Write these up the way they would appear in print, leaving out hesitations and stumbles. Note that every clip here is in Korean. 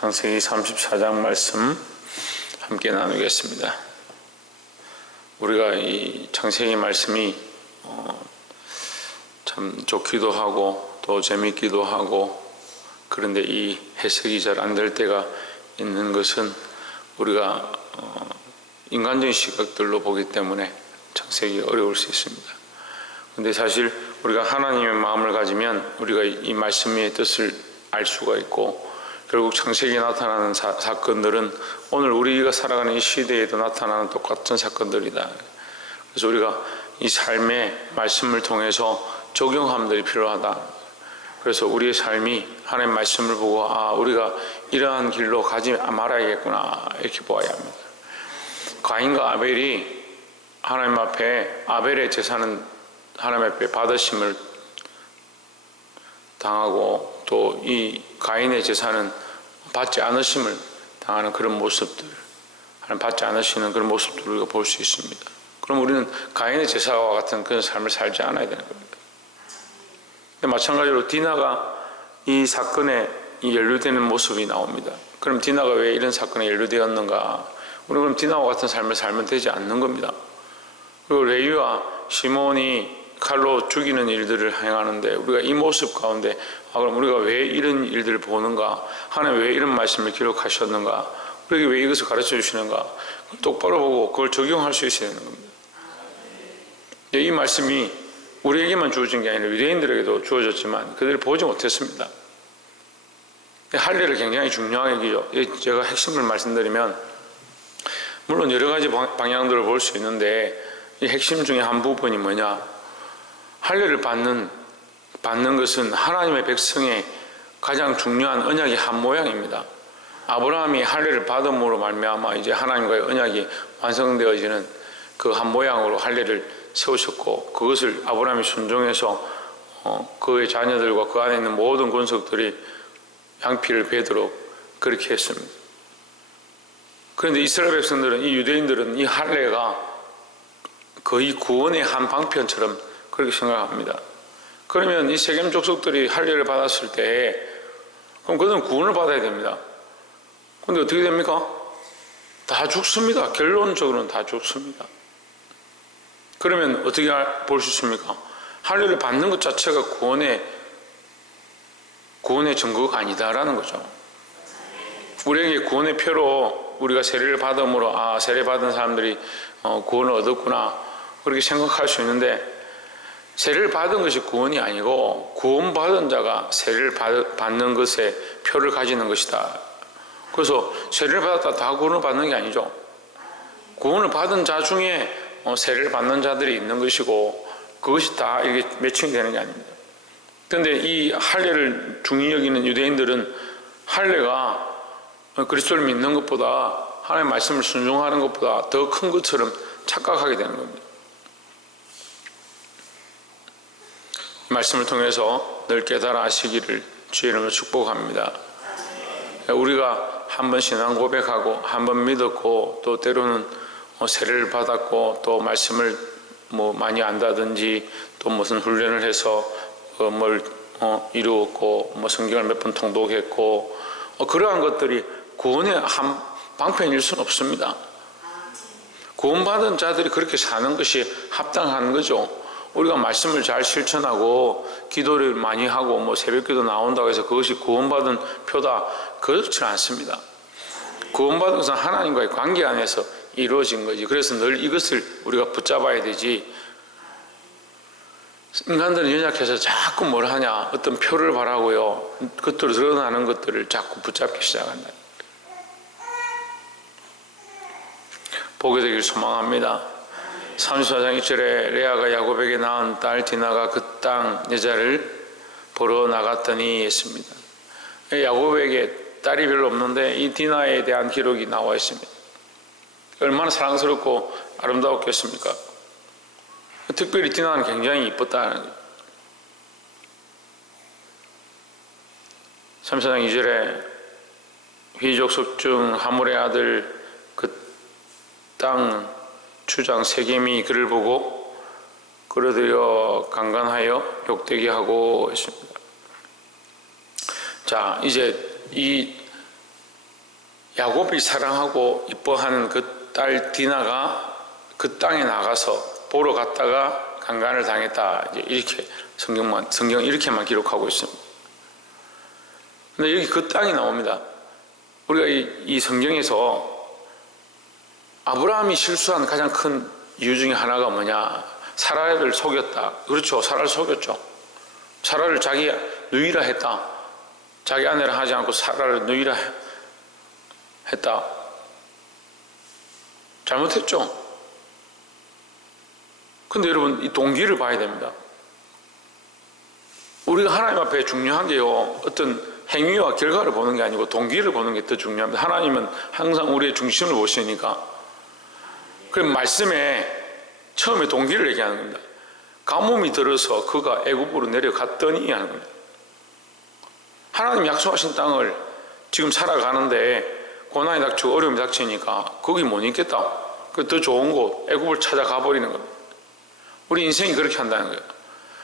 창세기 34장 말씀 함께 나누겠습니다. 우리가 이 창세기 말씀이 참 좋기도 하고 또 재밌기도 하고, 그런데 이 해석이 잘 안 될 때가 있는 것은 우리가 인간적인 시각들로 보기 때문에 창세기 어려울 수 있습니다. 그런데 사실 우리가 하나님의 마음을 가지면 우리가 이 말씀의 뜻을 알 수가 있고, 결국 창세기에 나타나는 사건들은 오늘 우리가 살아가는 이 시대에도 나타나는 똑같은 사건들이다. 그래서 우리가 이 삶의 말씀을 통해서 적용함들이 필요하다. 그래서 우리의 삶이 하나님의 말씀을 보고 우리가 이러한 길로 가지 말아야겠구나, 이렇게 보아야 합니다. 가인과 아벨이 하나님 앞에, 아벨의 제사는 하나님 앞에 받으심을 당하고, 또 이 가인의 제사는 받지 않으심을 당하는 그런 모습들, 하나님 받지 않으시는 그런 모습들을 우리가 볼 수 있습니다. 그럼 우리는 가인의 제사와 같은 그런 삶을 살지 않아야 되는 겁니다. 근데 마찬가지로 디나가 이 사건에 연루되는 모습이 나옵니다. 그럼 디나가 왜 이런 사건에 연루되었는가? 우리는 그럼 디나와 같은 삶을 살면 되지 않는 겁니다. 그리고 레위와 시몬이 칼로 죽이는 일들을 행하는데, 우리가 이 모습 가운데 그럼 우리가 왜 이런 일들을 보는가? 하나님 왜 이런 말씀을 기록하셨는가? 우리에게 왜 이것을 가르쳐 주시는가? 똑바로 보고 그걸 적용할 수 있어야 되는 겁니다. 이 말씀이 우리에게만 주어진 게 아니라 유대인들에게도 주어졌지만 그들이 보지 못했습니다. 할례를 굉장히 중요하게 여기죠. 제가 핵심을 말씀드리면, 물론 여러 가지 방향들을 볼 수 있는데 이 핵심 중에 한 부분이 뭐냐? 할례를 받는 것은 하나님의 백성의 가장 중요한 언약의 한 모양입니다. 아브라함이 할례를 받음으로 말미암아 이제 하나님과의 언약이 완성되어지는 그 한 모양으로 할례를 세우셨고, 그것을 아브라함이 순종해서 그의 자녀들과 그 안에 있는 모든 권속들이 양피를 베도록 그렇게 했습니다. 그런데 이스라엘 백성들은, 이 유대인들은 이 할례가 거의 구원의 한 방편처럼 그렇게 생각합니다. 그러면 이 세겜 족속들이 할례를 받았을 때 그럼 그들은 구원을 받아야 됩니다. 그런데 어떻게 됩니까? 다 죽습니다. 결론적으로는 다 죽습니다. 그러면 어떻게 볼 수 있습니까? 할례를 받는 것 자체가 구원의 증거가 아니다라는 거죠. 우리에게 구원의 표로 우리가 세례를 받음으로 세례 받은 사람들이 구원을 얻었구나, 그렇게 생각할 수 있는데, 세례를 받은 것이 구원이 아니고 구원받은 자가 세례를 받는 것에 표를 가지는 것이다. 그래서 세례를 받았다 다 구원을 받는 게 아니죠. 구원을 받은 자 중에 세례를 받는 자들이 있는 것이고, 그것이 다 이게 매칭이 되는 게 아닙니다. 그런데 이 할례를 중히 여기는 유대인들은 할례가 그리스도를 믿는 것보다, 하나님의 말씀을 순종하는 것보다 더 큰 것처럼 착각하게 되는 겁니다. 말씀을 통해서 늘 깨달아 아시기를 주의 이름으로 축복합니다. 우리가 한번 신앙 고백하고 한번 믿었고, 또 때로는 세례를 받았고, 또 말씀을 많이 안다든지, 또 무슨 훈련을 해서 뭘 이루었고, 성경을 몇 번 통독했고, 그러한 것들이 구원의 한 방편일 수는 없습니다. 구원받은 자들이 그렇게 사는 것이 합당한 거죠. 우리가 말씀을 잘 실천하고 기도를 많이 하고 새벽기도 나온다고 해서 그것이 구원받은 표다, 그렇지 않습니다. 구원받은 것은 하나님과의 관계 안에서 이루어진 거지. 그래서 늘 이것을 우리가 붙잡아야 되지. 인간들은 연약해서 자꾸 뭘 하냐, 어떤 표를 바라고요, 겉으로 드러나는 것들을 자꾸 붙잡기 시작한다. 보게 되길 소망합니다. 34장 2절에 레아가 야곱에게 낳은 딸 디나가 그 땅 여자를 보러 나갔더니 했습니다. 야곱에게 딸이 별로 없는데 이 디나에 대한 기록이 나와 있습니다. 얼마나 사랑스럽고 아름다웠겠습니까? 특별히 디나는 굉장히 이뻤다는 거예요. 34장 2절에 휘족속 중 하물의 아들 그 땅 주장 세겜이 그를 보고 끌어들여 강간하여 욕되게 하고 있습니다. 자, 이제 이 야곱이 사랑하고 이뻐하는 그 딸 디나가 그 땅에 나가서 보러 갔다가 강간을 당했다. 이제 이렇게 성경 이렇게만 기록하고 있습니다. 근데 여기 그 땅이 나옵니다. 우리가 이 성경에서 아브라함이 실수한 가장 큰 이유 중에 하나가 뭐냐? 사라를 속였다. 그렇죠. 사라를 속였죠. 사라를 자기 누이라 했다. 자기 아내를 하지 않고 사라를 누이라 했다. 잘못했죠. 근데 여러분, 이 동기를 봐야 됩니다. 우리가 하나님 앞에 중요한 게요, 어떤 행위와 결과를 보는 게 아니고 동기를 보는 게 더 중요합니다. 하나님은 항상 우리의 중심을 보시니까. 그 말씀에 처음에 동기를 얘기하는 겁니다. 가뭄이 들어서 그가 애굽으로 내려갔더니 하는 겁니다. 하나님 약속하신 땅을 지금 살아가는데 고난이 닥치고 어려움이 닥치니까 거기 못 있겠다. 그 더 좋은 곳 애굽을 찾아가 버리는 겁니다. 우리 인생이 그렇게 한다는 거예요.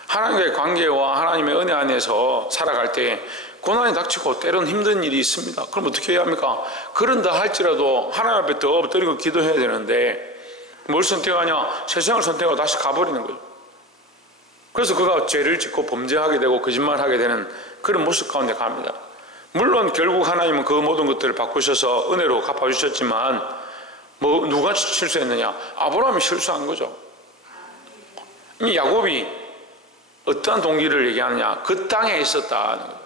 하나님과의 관계와 하나님의 은혜 안에서 살아갈 때 고난이 닥치고 때론 힘든 일이 있습니다. 그럼 어떻게 해야 합니까? 그런다 할지라도 하나님 앞에 더 엎드리고 기도해야 되는데 뭘 선택하냐? 세상을 선택하고 다시 가버리는 거죠. 그래서 그가 죄를 짓고 범죄하게 되고 거짓말하게 되는 그런 모습 가운데 갑니다. 물론 결국 하나님은 그 모든 것들을 바꾸셔서 은혜로 갚아주셨지만 누가 실수했느냐? 아브라함이 실수한 거죠. 이 야곱이 어떠한 동기를 얘기하느냐? 그 땅에 있었다는 거예요.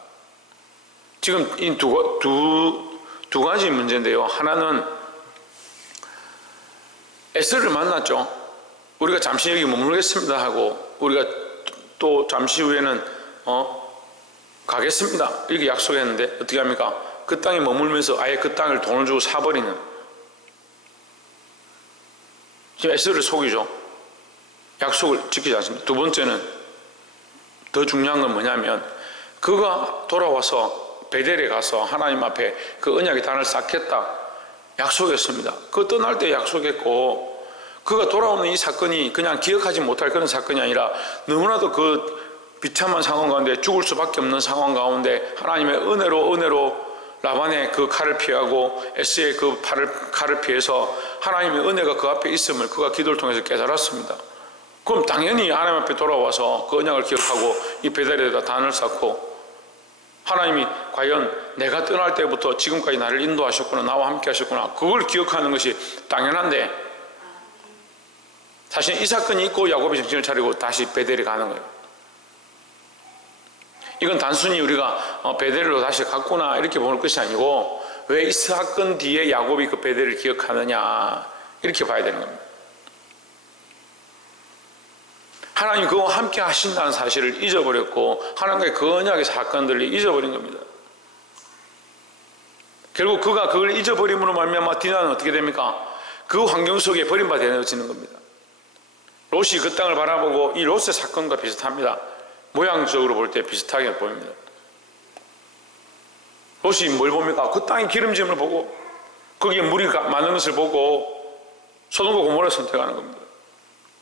지금 이 두 가지 문제인데요. 하나는 에서를 만났죠. 우리가 잠시 여기 머물겠습니다 하고 우리가 또 잠시 후에는 가겠습니다 이렇게 약속했는데 어떻게 합니까? 그 땅에 머물면서 아예 그 땅을 돈을 주고 사버리는, 지금 에서를 속이죠. 약속을 지키지 않습니다. 두 번째는 더 중요한 건 뭐냐면 그가 돌아와서 베델에 가서 하나님 앞에 그 언약의 단을 쌓겠다 약속했습니다. 그 떠날 때 약속했고 그가 돌아오는 이 사건이 그냥 기억하지 못할 그런 사건이 아니라 너무나도 그 비참한 상황 가운데 죽을 수밖에 없는 상황 가운데 하나님의 은혜로 라반의 그 칼을 피하고 에스의 그 칼을 피해서 하나님의 은혜가 그 앞에 있음을 그가 기도를 통해서 깨달았습니다. 그럼 당연히 하나님 앞에 돌아와서 그 언약을 기억하고 이 베델에다 단을 쌓고 하나님이 과연 내가 떠날 때부터 지금까지 나를 인도하셨구나, 나와 함께 하셨구나, 그걸 기억하는 것이 당연한데 사실 이 사건이 있고 야곱이 정신을 차리고 다시 베델에 가는 거예요. 이건 단순히 우리가 베델로 다시 갔구나 이렇게 보는 것이 아니고 왜 이 사건 뒤에 야곱이 그 베델을 기억하느냐 이렇게 봐야 되는 겁니다. 하나님 그와 함께 하신다는 사실을 잊어버렸고 하나님과의 그 언약의 사건들을 잊어버린 겁니다. 결국 그가 그걸 잊어버림으로 말미암아 디나는 어떻게 됩니까? 그 환경 속에 버림받아지는 겁니다. 롯이 그 땅을 바라보고 이 롯의 사건과 비슷합니다. 모양적으로 볼 때 비슷하게 보입니다. 롯이 뭘 봅니까? 그 땅의 기름짐을 보고 거기에 물이 많은 것을 보고 소돔과 고모라를 선택하는 겁니다.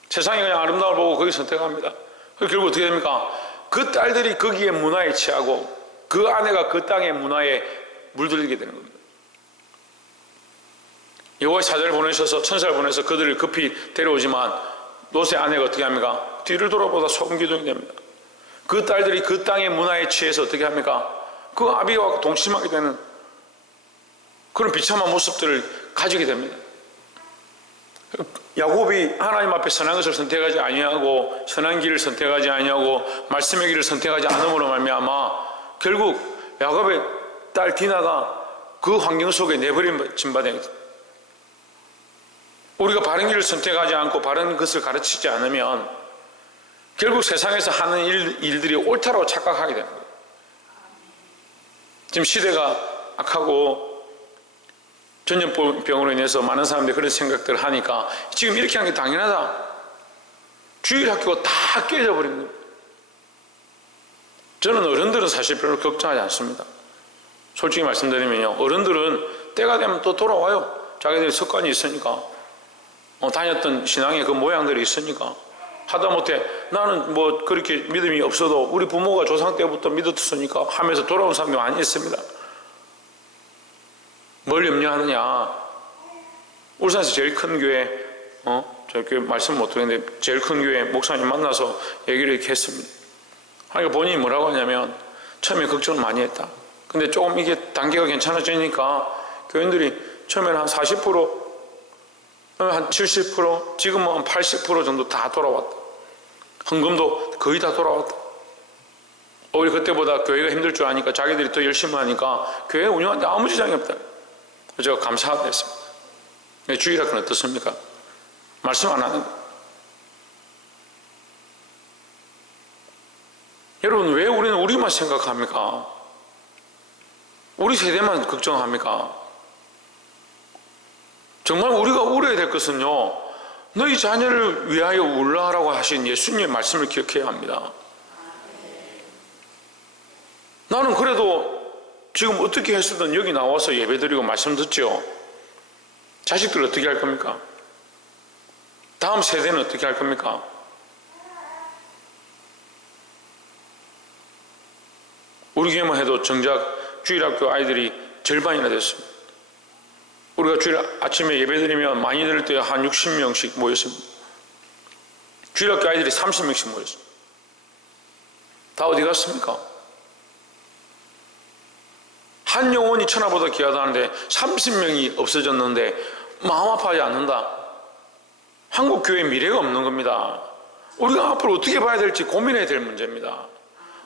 세상이 그냥 아름다움을 보고 거기 선택합니다. 결국 어떻게 됩니까? 그 딸들이 거기에 문화에 취하고 그 아내가 그 땅의 문화에 물들게 되는 겁니다. 여호와의 사자를 보내셔서 천사를 보내서 그들을 급히 데려오지만 롯의 아내가 어떻게 합니까? 뒤를 돌아보다 소금기둥이 됩니다. 그 딸들이 그 땅의 문화에 취해서 어떻게 합니까? 그 아비와 동침하게 되는 그런 비참한 모습들을 가지게 됩니다. 야곱이 하나님 앞에 선한 것을 선택하지 아니하고 선한 길을 선택하지 아니하고 말씀의 길을 선택하지 않음으로 말미암아 결국 야곱의 딸 디나가 그 환경 속에 내버려진 바 됩니다. 우리가 바른 길을 선택하지 않고 바른 것을 가르치지 않으면 결국 세상에서 하는 일들이 옳다고 착각하게 됩니다. 지금 시대가 악하고 전염병으로 인해서 많은 사람들이 그런 생각들을 하니까 지금 이렇게 하는 게 당연하다. 주일학교가 다 깨져버린 겁니다. 저는 어른들은 사실 별로 걱정하지 않습니다. 솔직히 말씀드리면요, 어른들은 때가 되면 또 돌아와요. 자기들이 습관이 있으니까, 다녔던 신앙의 그 모양들이 있으니까. 하다못해 나는 뭐 그렇게 믿음이 없어도 우리 부모가 조상 때부터 믿었으니까 하면서 돌아온 사람이 많이 있습니다. 뭘 염려하느냐? 울산에서 제일 큰 교회, 저 교회 말씀 못 드리는데 제일 큰 교회 목사님 만나서 얘기를 이렇게 했습니다. 그러니까 본인이 뭐라고 하냐면 처음에 걱정을 많이 했다. 근데 조금 이게 단계가 괜찮아지니까 교인들이 처음에는 한 40%, 한 70%, 지금은 한 80% 정도 다 돌아왔다. 헌금도 거의 다 돌아왔다. 오히려 그때보다 교회가 힘들 줄 아니까 자기들이 더 열심히 하니까 교회 운영하는데 아무 지장이 없다. 제가 감사했습니다. 주일학교는 어떻습니까? 말씀 안 하는 거예요. 여러분, 왜 우리는 우리만 생각합니까? 우리 세대만 걱정합니까? 정말 우리가 울어야 될 것은요, 너희 자녀를 위하여 울라라고 하신 예수님의 말씀을 기억해야 합니다. 나는 그래도 지금 어떻게 했든 여기 나와서 예배드리고 말씀 듣죠. 자식들 어떻게 할 겁니까? 다음 세대는 어떻게 할 겁니까? 우리 교회만 해도 정작 주일학교 아이들이 절반이나 됐습니다. 우리가 주일 아침에 예배드리면 많이 들 때 한 60명씩 모였습니다. 주일학교 아이들이 30명씩 모였습니다. 다 어디 갔습니까? 한 영혼이 천하보다 귀하다는데 30명이 없어졌는데 마음 아파하지 않는다. 한국 교회의 미래가 없는 겁니다. 우리가 앞으로 어떻게 봐야 될지 고민해야 될 문제입니다.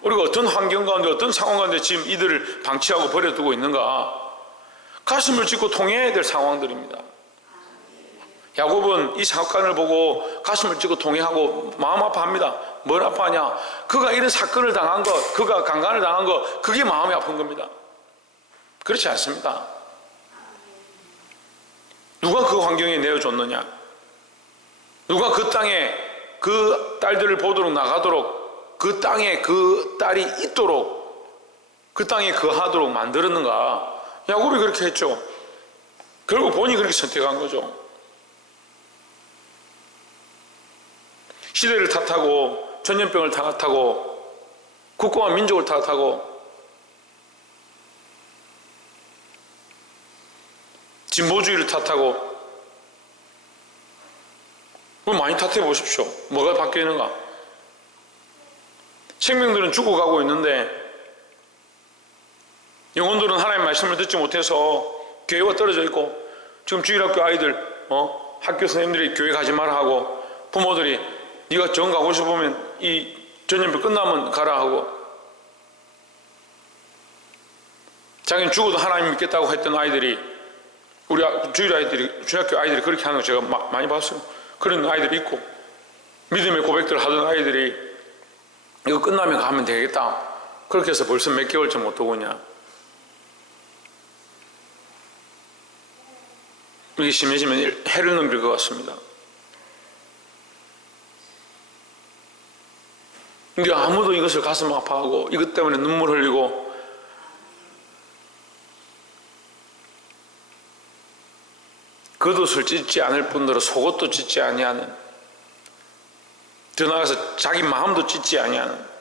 우리가 어떤 환경 가운데 어떤 상황 가운데 지금 이들을 방치하고 버려두고 있는가? 가슴을 찢고 통해야 될 상황들입니다. 야곱은 이 사건을 보고 가슴을 찢고 통해하고 마음 아파합니다. 뭘 아파하냐? 그가 이런 사건을 당한 것, 그가 강간을 당한 것, 그게 마음이 아픈 겁니다. 그렇지 않습니다. 누가 그 환경에 내어줬느냐? 누가 그 땅에 그 딸들을 보도록 나가도록 그 땅에 그 딸이 있도록 그 땅에 거하도록 만들었는가? 야곱이 그렇게 했죠. 결국 본인이 그렇게 선택한 거죠. 시대를 탓하고 전염병을 탓하고 국가와 민족을 탓하고 진보주의를 탓하고 많이 탓해 보십시오. 뭐가 바뀌어 있는가? 생명들은 죽어가고 있는데 영혼들은 하나님의 말씀을 듣지 못해서 교회가 떨어져 있고 지금 주일학교 아이들 학교 선생님들이 교회 가지 마라 하고 부모들이 네가 정 가고 싶으면 이 전염병 끝나면 가라 하고 자기는 죽어도 하나님 믿겠다고 했던 아이들이 우리 주일학교 아이들이 그렇게 하는 거 제가 많이 봤어요. 그런 아이들이 있고 믿음의 고백들을 하던 아이들이 이거 끝나면 가면 되겠다 그렇게 해서 벌써 몇 개월쯤 못 오고 있냐. 이게 심해지면 해를 넘길 것 같습니다. 이게 아무도 이것을 가슴 아파하고 이것 때문에 눈물 흘리고 겉옷을 찢지 않을 뿐더러 속옷도 찢지 아니하는, 더 나아가서 자기 마음도 찢지 아니하는,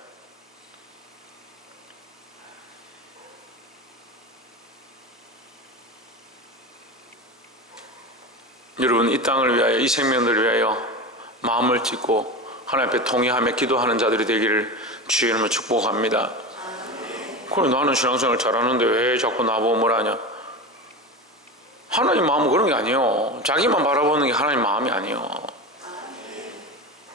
여러분 이 땅을 위하여 이 생명들을 위하여 마음을 찢고 하나님 앞에 통회하며 기도하는 자들이 되기를 주의 이름으로 축복합니다. 그래 나는 신앙생활 잘하는데 왜 자꾸 나보고 뭐라 하냐? 하나님 마음은 그런 게 아니에요. 자기만 바라보는 게 하나님 마음이 아니에요.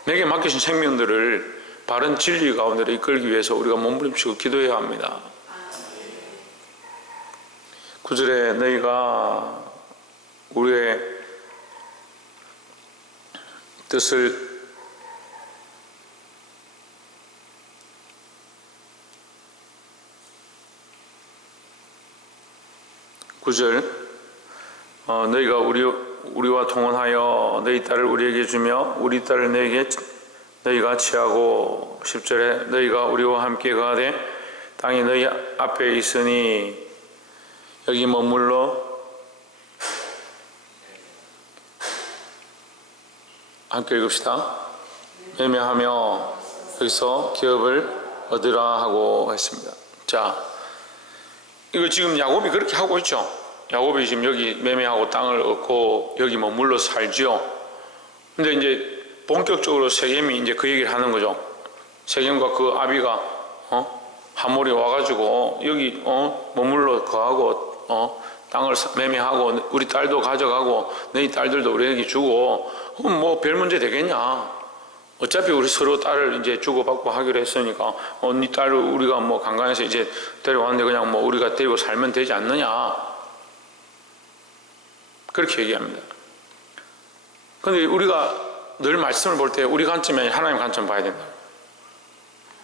내게 맡기신 생명들을 바른 진리 가운데로 이끌기 위해서 우리가 몸부림치고 기도해야 합니다. 9절에 너희가 우리의 뜻을 너희가 우리와 통혼하여 너희 딸을 우리에게 주며 우리 딸을 너희가 취하고 10절에 너희가 우리와 함께 가되 땅이 너희 앞에 있으니 여기 머물러 함께 읽읍시다. 매매하며 여기서 기업을 얻으라 하고 했습니다. 자, 이거 지금 야곱이 그렇게 하고 있죠. 야곱이 지금 여기 매매하고 땅을 얻고 여기 머물러 살지요. 근데 이제 본격적으로 세겜이 이제 그 얘기를 하는 거죠. 세겜과 그 아비가 하몰이 와가지고 여기 머물러 거하고 땅을 매매하고 우리 딸도 가져가고 너희 딸들도 우리에게 주고 그럼 뭐 별 문제 되겠냐? 어차피 우리 서로 딸을 이제 주고받고 하기로 했으니까 네 딸을 우리가 뭐 강간해서 이제 데려왔는데 그냥 뭐 우리가 데리고 살면 되지 않느냐? 그렇게 얘기합니다. 근데 우리가 늘 말씀을 볼 때 우리 관점이 아니라 하나님 관점 봐야 된다.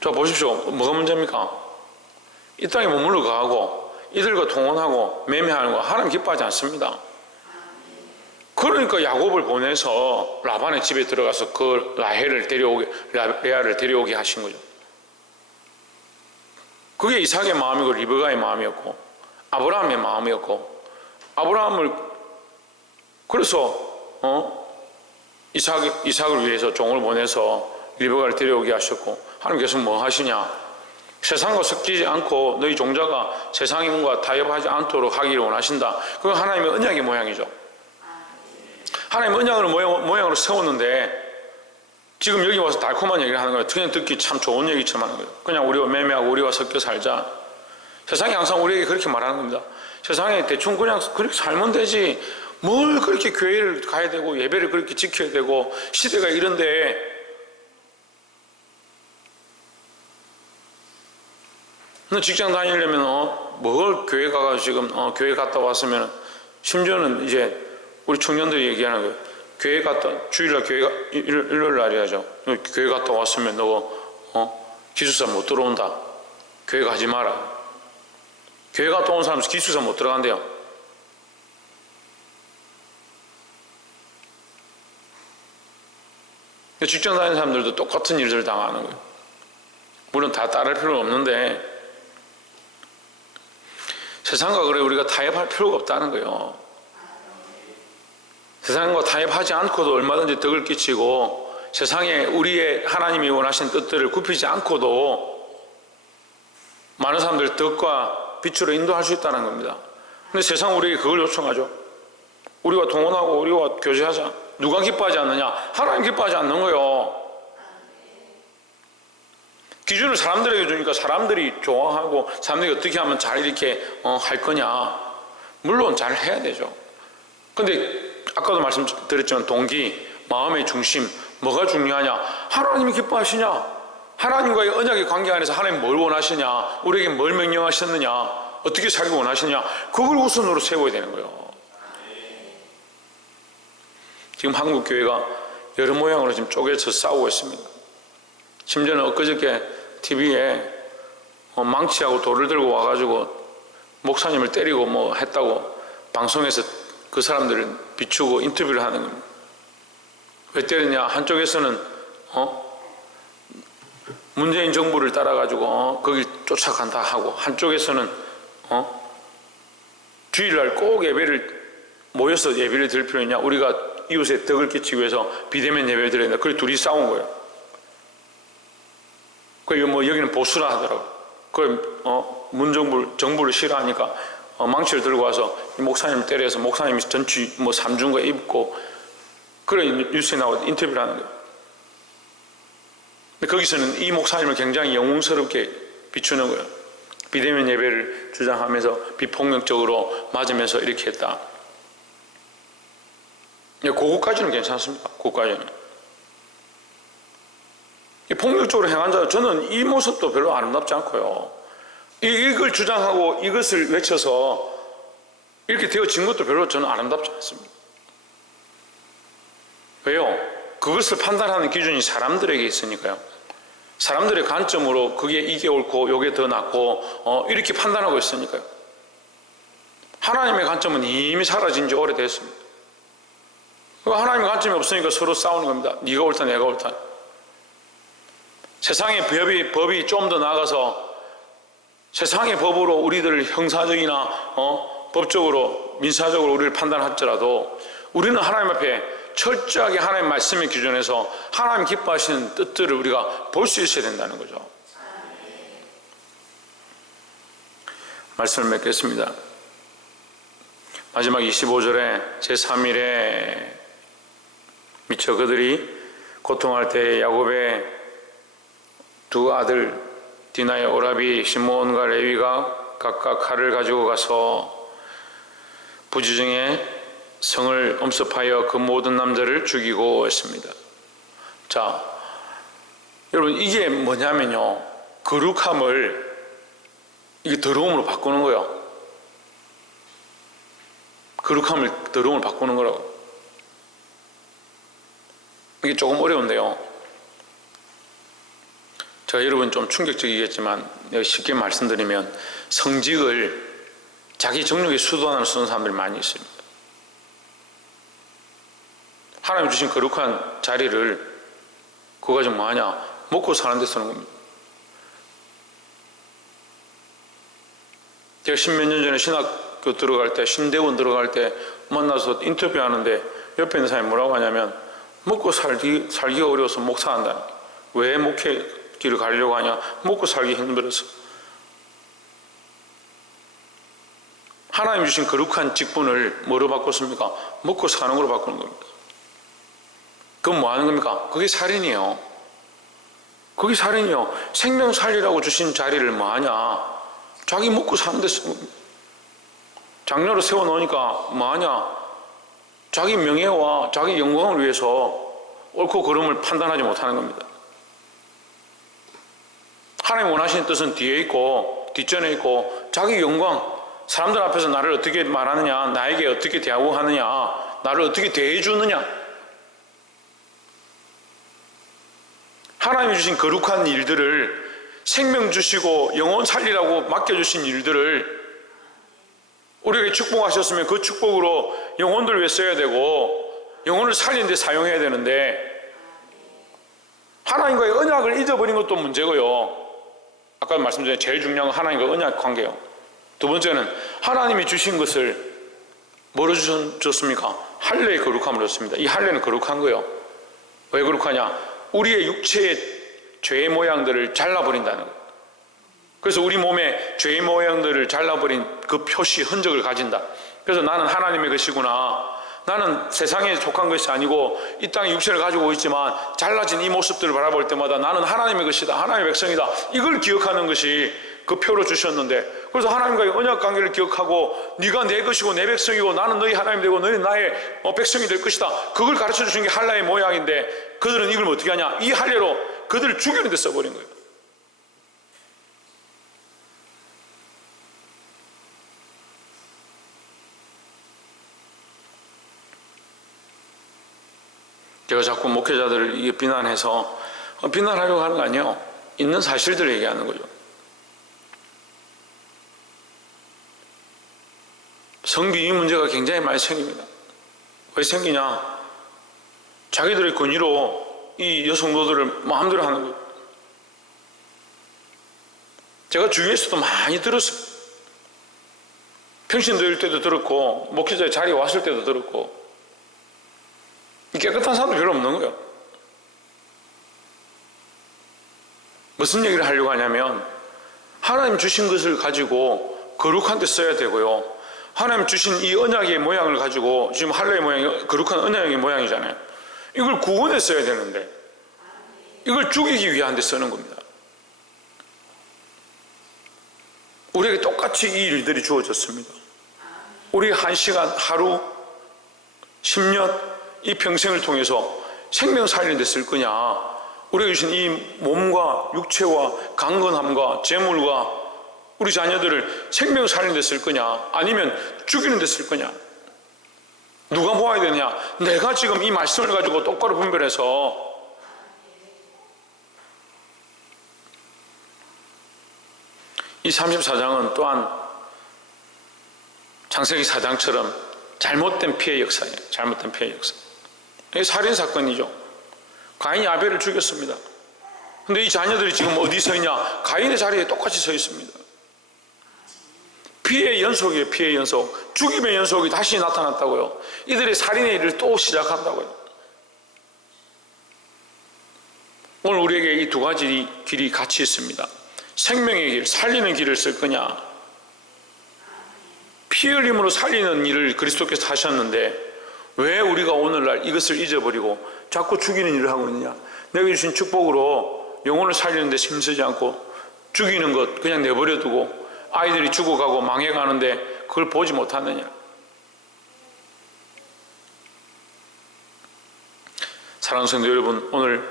자, 보십시오. 뭐가 문제입니까? 이 땅에 머물러 가고 이들과 동원하고 매매하는 거 하나님 기뻐하지 않습니다. 그러니까 야곱을 보내서 라반의 집에 들어가서 그 레아를 데려오게 하신 거죠. 그게 이삭의 마음이고 리브가의 마음이었고 아브라함의 마음이었고 아브라함을 그래서 이삭을 위해서 종을 보내서 리브가를 데려오게 하셨고 하나님께서 뭐 하시냐? 세상과 섞이지 않고 너희 종자가 세상의 문과 타협하지 않도록 하기를 원하신다. 그건 하나님의 언약의 모양이죠. 하나님의 언약을 모양으로 세웠는데 지금 여기 와서 달콤한 얘기를 하는 거예요. 그냥 듣기 참 좋은 얘기처럼 하는 거예요. 그냥 우리와 매매하고 우리와 섞여 살자. 세상이 항상 우리에게 그렇게 말하는 겁니다. 세상에 대충 그냥 그렇게 살면 되지 뭘 그렇게 교회를 가야 되고 예배를 그렇게 지켜야 되고 시대가 이런데 너 직장 다니려면 뭘 교회 가가지고 지금 교회 갔다 왔으면 심지어는 이제 우리 청년들이 얘기하는 거예요. 교회 갔다 주일날 교회가 일요일 날이야죠. 교회 갔다 왔으면 너 기숙사 못 들어온다. 교회 가지 마라. 교회 갔다 온 사람 기숙사 못 들어간대요. 직장 다니는 사람들도 똑같은 일들을 당하는 거예요. 물론 다 따를 필요는 없는데 세상과 그래 우리가 타협할 필요가 없다는 거예요. 세상과 타협하지 않고도 얼마든지 덕을 끼치고 세상에 우리의 하나님이 원하신 뜻들을 굽히지 않고도 많은 사람들 덕과 빛으로 인도할 수 있다는 겁니다. 근데 세상 우리에게 그걸 요청하죠. 우리와 동원하고 우리와 교제하자. 누가 기뻐하지 않느냐? 하나님 기뻐하지 않는 거예요. 기준을 사람들에게 주니까 사람들이 좋아하고 사람들이 어떻게 하면 잘 이렇게 할 거냐? 물론 잘 해야 되죠. 근데 아까도 말씀드렸지만 동기, 마음의 중심, 뭐가 중요하냐? 하나님이 기뻐하시냐? 하나님과의 언약의 관계 안에서 하나님 뭘 원하시냐? 우리에게 뭘 명령하셨느냐? 어떻게 살기 원하시냐? 그걸 우선으로 세워야 되는 거예요. 지금 한국 교회가 여러 모양으로 지금 쪼개서 싸우고 있습니다. 심지어는 엊그저께 TV에 망치하고 돌을 들고 와가지고 목사님을 때리고 뭐 했다고 방송에서 그 사람들을 비추고 인터뷰를 하는 겁니다. 왜 때렸냐? 한쪽에서는 문재인 정부를 따라가지고 거길 쫓아간다 하고 한쪽에서는 주일날 꼭 예배를 모여서 예배를 드릴 필요 있냐? 우리가 이웃에 덕을 끼치기 위해서 비대면 예배를 드려야 된다. 그래 둘이 싸운 거예요. 그 뭐 여기는 보수라 하더라고. 그 정부를 싫어하니까 망치를 들고 와서 목사님 때려서 목사님이 전치 뭐 삼중과 입고 그래 뉴스에 나와서 인터뷰를 하는 거예요. 근데 거기서는 이 목사님을 굉장히 영웅스럽게 비추는 거예요. 비대면 예배를 주장하면서 비폭력적으로 맞으면서 이렇게 했다. 그거까지는 괜찮습니다. 그거까지는. 폭력적으로 행한 자, 저는 이 모습도 별로 아름답지 않고요. 이걸 주장하고 이것을 외쳐서 이렇게 되어진 것도 별로 저는 아름답지 않습니다. 왜요? 그것을 판단하는 기준이 사람들에게 있으니까요. 사람들의 관점으로 그게 이게 옳고 요게 더 낫고 이렇게 판단하고 있으니까요. 하나님의 관점은 이미 사라진 지 오래됐습니다. 하나님의 관점이 없으니까 서로 싸우는 겁니다. 네가 옳다 내가 옳다. 세상의 법이 좀 더 나아가서 세상의 법으로 우리들을 형사적이나 법적으로 민사적으로 우리를 판단할지라도 우리는 하나님 앞에 철저하게 하나님 말씀의 기준에서 하나님 기뻐하시는 뜻들을 우리가 볼 수 있어야 된다는 거죠. 말씀을 맺겠습니다. 마지막 25절에 제3일에 미처 그들이 고통할 때 야곱의 두 아들 디나의 오라비 시몬과 레위가 각각 칼을 가지고 가서 부지중에 성을 엄습하여 그 모든 남자를 죽이고 했습니다. 자, 여러분 이게 뭐냐면요, 거룩함을 이게 더러움으로 바꾸는 거예요. 거룩함을 더러움을 바꾸는 거라고. 이게 조금 어려운데요, 제가 여러분 좀 충격적이겠지만 쉽게 말씀드리면 성직을 자기 정력의 수단으로 쓰는 사람들이 많이 있습니다. 하나님 주신 거룩한 자리를 그거 가지고 뭐하냐, 먹고 사는 데 쓰는 겁니다. 제가 십몇 년 전에 신학교 들어갈 때, 신대원 들어갈 때 만나서 인터뷰하는데 옆에 있는 사람이 뭐라고 하냐면 먹고 살기가 어려워서 목사한다는 거예요. 왜 목회 길을 가려고 하냐? 먹고 살기 힘들어서. 하나님 주신 거룩한 직분을 뭐로 바꿨습니까? 먹고 사는 걸로 바꾸는 겁니다. 그건 뭐 하는 겁니까? 그게 살인이에요. 그게 살인이요. 생명 살리라고 주신 자리를 뭐 하냐? 자기 먹고 사는 데 쓰는 겁니다. 장로로 세워놓으니까 뭐 하냐? 자기 명예와 자기 영광을 위해서 옳고 그름을 판단하지 못하는 겁니다. 하나님 원하시는 뜻은 뒤에 있고 뒷전에 있고, 자기 영광, 사람들 앞에서 나를 어떻게 말하느냐, 나에게 어떻게 대우하느냐, 나를 어떻게 대해주느냐. 하나님이 주신 거룩한 일들을, 생명 주시고 영혼 살리라고 맡겨주신 일들을 우리에게 축복하셨으면 그 축복으로 영혼들 위해 써야 되고 영혼을 살리는 데 사용해야 되는데, 하나님과의 언약을 잊어버린 것도 문제고요. 아까 말씀드린 제일 중요한 건 하나님과 언약 관계예요. 두 번째는 하나님이 주신 것을 뭐로 주셨습니까? 할례의 거룩함을 줬습니다. 이 할례는 거룩한 거예요. 왜 거룩하냐? 우리의 육체의 죄의 모양들을 잘라버린다는 거예요. 그래서 우리 몸에 죄의 모양들을 잘라버린 그 표시, 흔적을 가진다. 그래서 나는 하나님의 것이구나, 나는 세상에 속한 것이 아니고 이 땅에 육체를 가지고 있지만 잘라진 이 모습들을 바라볼 때마다 나는 하나님의 것이다, 하나님의 백성이다, 이걸 기억하는 것이 그 표로 주셨는데, 그래서 하나님과의 언약 관계를 기억하고 네가 내 것이고 내 백성이고 나는 너희 하나님 되고 너희는 나의 백성이 될 것이다, 그걸 가르쳐 주신 게 할례의 모양인데, 그들은 이걸 어떻게 하냐? 이 할례로 그들을 죽이는 데 써버린 거예요. 제가 자꾸 목회자들을 이게 비난해서 비난하려고 하는 거 아니에요. 있는 사실들을 얘기하는 거죠. 성비위 문제가 굉장히 많이 생깁니다. 왜 생기냐? 자기들의 권위로 이 여성도들을 마음대로 하는 거예요. 제가 주위에서도 많이 들었어요. 평신도일 때도 들었고 목회자의 자리에 왔을 때도 들었고, 깨끗한 사람도 별로 없는 거예요. 무슨 얘기를 하려고 하냐면, 하나님 주신 것을 가지고 거룩한 데 써야 되고요, 하나님 주신 이 언약의 모양을 가지고, 지금 할례의 모양이 거룩한 언약의 모양이잖아요, 이걸 구원에 써야 되는데 이걸 죽이기 위한 데 쓰는 겁니다. 우리에게 똑같이 이 일들이 주어졌습니다. 우리 한 시간, 하루, 10년, 이 평생을 통해서 생명 살리는 데 쓸 거냐, 우리에게 주신 이 몸과 육체와 강건함과 재물과 우리 자녀들을 생명 살리는 데 쓸 거냐, 아니면 죽이는 데 쓸 거냐. 누가 모아야 되느냐? 내가 지금 이 말씀을 가지고 똑바로 분별해서 이 34장은 또한 창세기 4장처럼 잘못된 피해 역사예요. 잘못된 피해 역사. 이게 살인사건이죠. 가인이 아벨을 죽였습니다. 근데 이 자녀들이 지금 어디 서 있냐? 가인의 자리에 똑같이 서 있습니다. 피해의 연속이에요. 피해의 연속. 죽임의 연속이 다시 나타났다고요. 이들의 살인의 일을 또 시작한다고요. 오늘 우리에게 이 두 가지 길이 같이 있습니다. 생명의 길, 살리는 길을 쓸 거냐, 피 흘림으로 살리는 일을 그리스도께서 하셨는데 왜 우리가 오늘날 이것을 잊어버리고 자꾸 죽이는 일을 하고 있느냐? 내게 주신 축복으로 영혼을 살리는 데 힘쓰지 않고 죽이는 것 그냥 내버려 두고 아이들이 죽어가고 망해가는데 그걸 보지 못하느냐? 사랑하는 성도 여러분, 오늘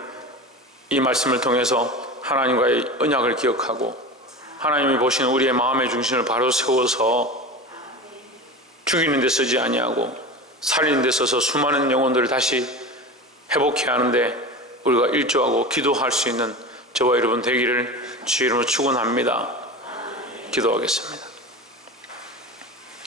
이 말씀을 통해서 하나님과의 언약을 기억하고 하나님이 보시는 우리의 마음의 중심을 바로 세워서 죽이는 데 쓰지 아니하고 살리는 데 써서 수많은 영혼들을 다시 회복해야 하는데 우리가 일조하고 기도할 수 있는 저와 여러분 되기를 주의 이름으로 축원합니다. 기도하겠습니다.